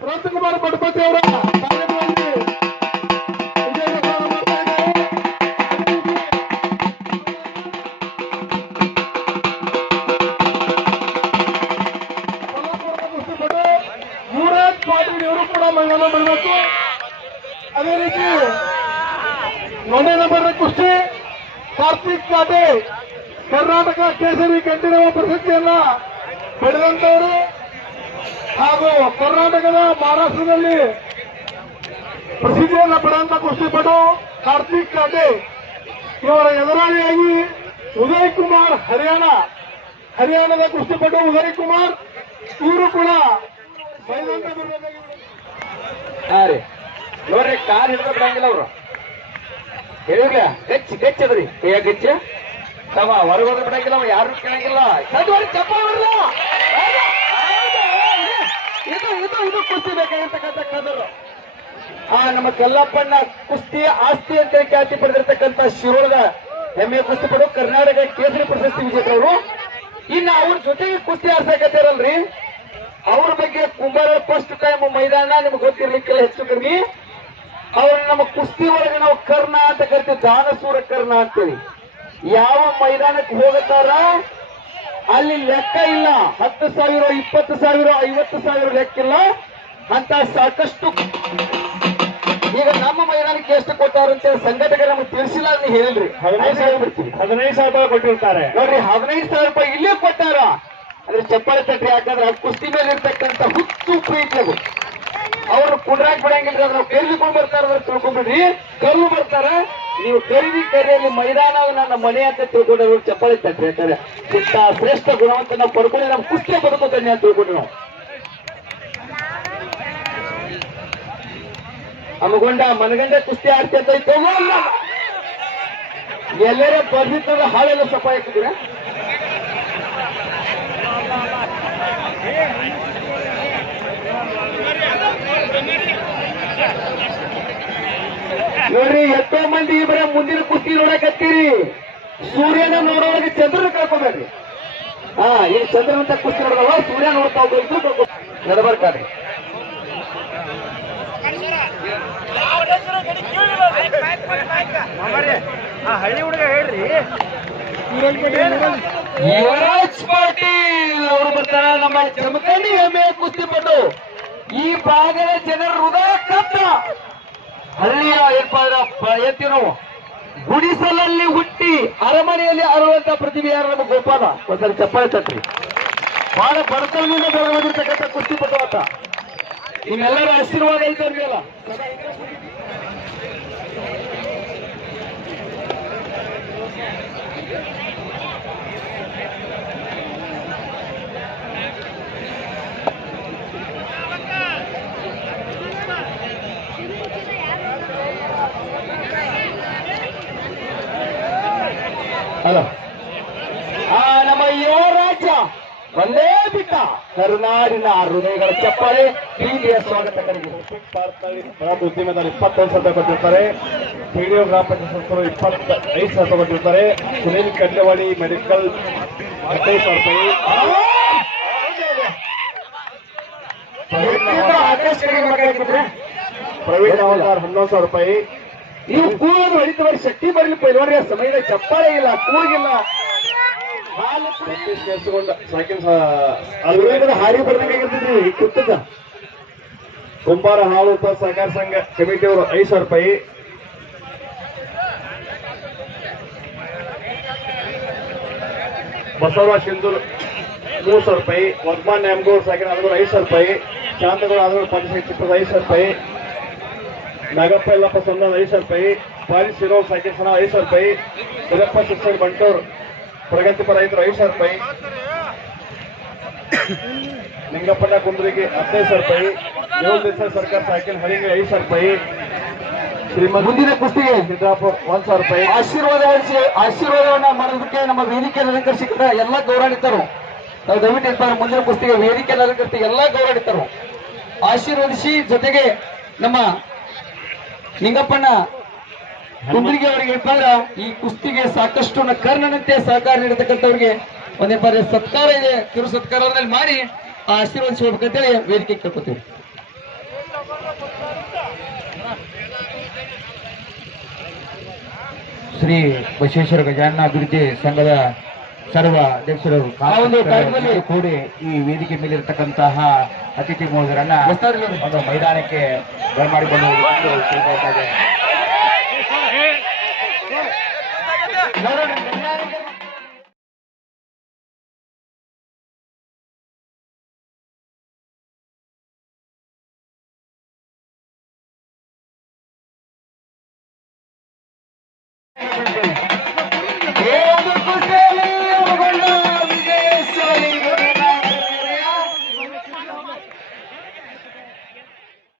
ರತ್ನಕುಮಾರ್ ಪಟಪತಿ ಅವರ ಕಾರ್ಯಕ್ರಮದಲ್ಲಿ ವಿಜಯನಗರ ಮಾಡ್ತಾ ಇದ್ದಾರೆ. ಕೊಲ್ಲಾಪುರದ ಕುಸ್ತಿಪಟು ಯುವರಾಜ್ ಪಾಟೀಲ್ ಇವರು ಕೂಡ ಮೈದಾನ ಬರಬೇಕು ಅದೇ ರೀತಿ ಒಂದೇ ನಂಬರ್ ಕುಸ್ತಿ ಕಾರ್ತಿಕ್ ಕಾಟೆ ಕರ್ನಾಟಕ ಕೇಸರಿ ಕಂಠೀರವ ಪ್ರಶಸ್ತಿಯನ್ನ ಪಡೆದಂತವರು ಹಾಗೂ ಕರ್ನಾಟಕದ ಮಹಾರಾಷ್ಟ್ರದಲ್ಲಿ ಪ್ರಸಿದ್ಧಿಯನ್ನು ಪಡೆದಂತ ಕುಸ್ತಿಪಟು ಕಾರ್ತಿಕ್ ಕಾಟೆ. ಇವರ ಎದುರಾಳಿಯಾಗಿ ಉದಯ್ ಕುಮಾರ್ ಹರಿಯಾಣ, ಹರಿಯಾಣದ ಕುಸ್ತಿಪಟು ಉದಯ್ ಕುಮಾರ್, ಇವರು ಕೂಡ ರೀ. ನೋಡ್ರಿ, ಕಾಲ್ ಹಿಡ್ಕೊ ಬಿಡಂಗಿಲ್ಲ ಅವ್ರು. ಹೇಳಿರ್ಲ, ಗಚ್ಚಿ ಗಚ್ಚಿ ತಮ್ಮ ಹೊರಗೋದು ಬಿಡಂಗಿಲ್ಲ ಯಾರು ಕೇಳಂಗಿಲ್ಲ. ಸದ್ವಾರಿ ಇದು ಇದು ಇದು ಕುಸ್ತಿ ಬೇಕಾಗಿರ್ತಕ್ಕಂಥ ಕದರು. ಆ, ನಮ್ಮ ಕಲ್ಲಪ್ಪಣ್ಣ ಕುಸ್ತಿ ಆಸ್ತಿ ಅಂತ ಖ್ಯಾತಿ ಪಡೆದಿರ್ತಕ್ಕಂಥ ಶಿರೋಳದ ಎಮ್ಮೆ ಕುಸ್ತಿಪಡು ಕರ್ನಾಟಕ ಕೇಸರಿ ಪ್ರಶಸ್ತಿ ವಿಜೇತರು ಇನ್ನು ಅವ್ರ ಜೊತೆಗೆ ಕುಸ್ತಿ ಆಡ್ಸಕತ್ತಾರಲ್ರಿ ಅವ್ರ ಬಗ್ಗೆ ಕುಂಬಾರ ಫಸ್ಟ್ ಟೈಮ್ ಮೈದಾನ ನಿಮ್ಗೆ ಗೊತ್ತಿರ್ಲಿಕ್ಕೆಲ್ಲ ಹೆಚ್ಚು ಕಡಿಮೆ. ಅವ್ರ ನಮ್ಮ ಕುಸ್ತಿ ಒಳಗೆ ನಾವು ಕರ್ಣ ಅಂತ ಕರಿತೀವಿ, ದಾನಸೂರ ಕರ್ಣ ಅಂತೇಳಿ. ಯಾವ ಮೈದಾನಕ್ಕೆ ಹೋಗುತ್ತಾರ? ಅಲ್ಲಿ ಲೆಕ್ಕ ಇಲ್ಲ. ಹತ್ತು ಸಾವಿರ ಇಪ್ಪತ್ತು ಸಾವಿರ ಐವತ್ತು ಸಾವಿರ ಲೆಕ್ಕ ಇಲ್ಲ. ಅಂತ ಸಾಕಷ್ಟು ಈಗ ನಮ್ಮ ಮೈದಾನಕ್ಕೆ ಎಷ್ಟು ಕೊಟ್ಟಾರಂತ ಸಂಘಟಕ ನಮ್ಗೆ ತಿಳಿಸಿಲ್ಲ ಅಂತ ಹೇಳ್ರಿ ಹದಿನೈದು ಸಾವಿರ ಬಿಡ್ತೀವಿ ಹದಿನೈದು ಸಾವಿರ ರೂಪಾಯಿ ಕೊಟ್ಟಿರ್ತಾರೆ. ನೋಡ್ರಿ ಹದಿನೈದು ಸಾವಿರ ರೂಪಾಯಿ ಇಲ್ಲೇ ಕೊಟ್ಟಾರ. ಅಂದ್ರೆ ಚಪ್ಪಾಳೆ ತಟ್ಟಿ ಯಾಕಂದ್ರೆ ಆ ಕುಸ್ತಿ ಮೇಲೆ ಇರ್ತಕ್ಕಂಥ ಹುಚ್ಚು ಪ್ರೀತಿ ಅವರು ಕುಂಡ್ರಾಕ್ ಬಿಡಂಗಿಲ್ಲ ನಾವು ಕೇಳಿಕೊಂಡು ಬರ್ತಾರ ತಿಳ್ಕೊಂಡ್ಬಿಡ್ರಿ. ಕಲ್ಲು ಬರ್ತಾರ. ನೀವು ಖರೀದಿ ಕರೆಯಲ್ಲಿ ಮೈದಾನ ನನ್ನ ಮನೆ ಅಂತ ತಿಳ್ಕೊಂಡ್ರು ಚಪ್ಪಾಳೆ ತಟ್ಟೆ ಯಾಕಂದ್ರೆ ಇಂಥ ಶ್ರೇಷ್ಠ ಗುಣವಂತ ನಾವು ಪಡ್ಕೊಂಡು ನಮ್ಮ ಕುಸ್ತಿ ಬದುಕೋತನ್ನೇ ಅಂತ ತಿಳ್ಕೊಂಡ್ರು ನಾವು. ಅಮಗೊಂಡ ಮನಗಂಡ ಕುಸ್ತಿ ಆಡ್ತಿ ಅಂತ ಎಲ್ಲರೂ ಬರ್ದಿತ್ತಂದ್ರೆ ಹಾಳೆಲ್ಲ ಸಪ್ಪ ನೋಡ್ರಿ, ಎಷ್ಟೋ ಮಂದಿ ಬರೀ ಮುಂದಿನ ಕುಸ್ತಿ ನೋಡಕತ್ತೀರಿ ಸೂರ್ಯನ ನೋಡೋರಿಗೆ ಚಂದ್ರನ ಕಳ್ಕೊಬೇಡ್ರಿ. ಹಾ, ಈಗ ಚಂದ್ರನಂತ ಕುಸ್ತಿ ನೋಡೋವ ಸೂರ್ಯ ನೋಡ್ತಾ ಹೋಗ್ಬೇಕು ನಡಬರ್ಕಾರಿ ಹಳ್ಳಿ ಹುಡುಗ ಹೇಳ್ರಿ ಯುವರಾಜ್ ಪಾಟೀಲ್ ಅವರು ಬರ್ತಾರ, ನಮ್ಮ ಜಮಖಂಡಿ ಕುಸ್ತಿ ಕುಸ್ತಿಪಟ್ಟು ಈ ಭಾಗದ ಜನರ ಹೃದಯ ಕತ್ತ ಏನಪ್ಪ ಪ್ರಯತ್ನ ಗುಡಿಸಲಲ್ಲಿ ಹುಟ್ಟಿ ಅರಮನೆಯಲ್ಲಿ ಅರುವಂತ ಪ್ರತಿಭೆ ಯಾರು ನಮ್ಮ ಗೋಪಾಲ? ಒಂದ್ಸರಿ ಚಪ್ಪಾಳೆ ತಟ್ರಿ. ಬಹಳ ಬಡತನದಿಂದ ಬೆಳೆದು ಕುಸ್ತಿ ಅಂತ ನಿಮ್ಮೆಲ್ಲರ ಆಶೀರ್ವಾದ ಐತೆ ಹಲೋ. ಆ ನಮ್ಮ ಯುವರಾಜ ಒಂದೇ ಬಿಟ್ಟ ಕರುನಾಡಿನ ಹೃದಯಗಳ ಚಪ್ಪಾಳೆ ಪ್ರೀತಿಯ ಸ್ವಾಗತ ಕಡೆಗೆ ಬೃಹತ್ ಉದ್ಯಮದಲ್ಲಿ ಇಪ್ಪತ್ತೈದು ಸಾವಿರ ಕೊಟ್ಟಿರ್ತಾರೆ. ಪಿಡಿಒ ಗ್ರಾಮ ಪಂಚಾಯತ್ ಸದಸ್ಯರು ಇಪ್ಪತ್ತೈದು ಸಾವಿರ ಕೊಟ್ಟಿರ್ತಾರೆ. ಸುನೀಲ್ ಕಂಡವಾಡಿ ಮೆಡಿಕಲ್ ಹದಿನೈದು ಸಾವಿರ ರೂಪಾಯಿ ಪ್ರವೀಣ್ ಹನ್ನೊಂದು ಸಾವಿರ ರೂಪಾಯಿ. ನೀವು ಕೂಗೋದು ಹೊಡಿತವರಿ ಶಕ್ತಿ ಬರ್ಲಿ ಪೈಲ್ವಾನ್ರಿ ಆ ಸಮಯದ ಚಪ್ಪಾಳೆ ಇಲ್ಲ ಕೂಗಿಲ್ಲ ಸಾಕಿನ ಹಾರಿ ಬರ್ಬೇಕಾಗಿರ್ತಿದ್ರಿ ಕುತ್ತದ ಕುಂಬಾರ ಹಾಲು ಉತ್ಪಾದ ಸಹಕಾರ ಸಂಘ ಕಮಿಟಿಯವರು ಐದು ಸಾವಿರ ರೂಪಾಯಿ. ಬಸವರಾಜ್ ಸಿಂಧೂರ್ ಮೂರು ಸಾವಿರ ರೂಪಾಯಿ. ವರ್ಮಾನ್ ನ್ಯಾಮಗೌಡ್ ಸಾಕಿನ ಐದು ಸಾವಿರ ರೂಪಾಯಿ. ಶಾಂತಗೌಡ ಅದರ ಪಂಚಾಯತ್ ಐದು ಸಾವಿರ ರೂಪಾಯಿ. ನಾಗಪ್ಪ ಎಲ್ಲಪ್ಪ ಸಂಧಾನ ಐದು ಸಾವಿರ ರೂಪಾಯಿ ಪಾಲಿ ಸಿರೋ ಸಾಕೇಶನ ಐದು ಸಾವಿರ ರೂಪಾಯಿ ಇದಪ್ಪ ಶಿಕ್ಷಣ ಬಂಟೂರ್ ಪ್ರಗತಿಪರ ರೈತರು ಐದು ಸಾವಿರ ರೂಪಾಯಿ. ನಿಂಗಪ್ಪನ ಕುಂದ್ರಿಗೆ ಹದಿನೈದು ಸಾವಿರ ರೂಪಾಯಿ ಏಳು ದಿವಸ ಸರ್ಕಾರ ಸಾಕಿನ ಹರಿಗೆ ಐದು ಸಾವಿರ ರೂಪಾಯಿ. ಶ್ರೀಮಂತ ಮುಂದಿನ ಕುಸ್ತಿಗೆ ಸಿದ್ದಾಪುರ್ ಒಂದ್ ಸಾವಿರ ರೂಪಾಯಿ. ಆಶೀರ್ವಾದ ಆಶೀರ್ವಾದವನ್ನ ಮಾಡೋದಕ್ಕೆ ನಮ್ಮ ವೇದಿಕೆ ಅಲಂಕರಿಸಿದ ಎಲ್ಲ ಗೌರವಿತರು ನಾವು ದಯವಿಟ್ಟು ಇರ್ತಾರೆ ಮುಂದಿನ ಕುಸ್ತಿಗೆ ವೇದಿಕೆ ಅಲಂಕರಿಸಿ ಎಲ್ಲ ಗೌರವಿತರು ಆಶೀರ್ವದಿಸಿ ಜೊತೆಗೆ ನಮ್ಮ ನಿಂಗಪ್ಪಣ್ಣ, ಕುಂದ್ರಿಗೆ ಅವರಿಗೆ ಹೇಳ್ತಾರ ಈ ಕುಸ್ತಿಗೆ ಸಾಕಷ್ಟು ಕರ್ಣನಂತೆ ಸಹಕಾರ ನೀಡತಕ್ಕಂಥವ್ರಿಗೆ ಒಂದೇಪ ಸತ್ಕಾರ ಇದೆ. ಕಿರು ಸತ್ಕಾರದಲ್ಲಿ ಮಾಡಿ ಆ ಆಶೀರ್ವದಿಸಬೇಕಂತೇಳಿ ವೇದಿಕೆ ಕೇಳ್ಕೊತೀವಿ. ಶ್ರೀ ಬಸವೇಶ್ವರ ಗಜಾನ ಅಭಿವೃದ್ಧಿ ಸಂಘದ ಸರ್ವ ಅಧ್ಯಕ್ಷರು ಕೂಡಿ ಈ ವೇದಿಕೆ ಮೇಲಿರ್ತಕ್ಕಂತಹ ಅತಿಥಿ ಮೋದರನ್ನ ಒಂದು ಮೈದಾನಕ್ಕೆ ಬರಮಾಡಿಕೊಂಡು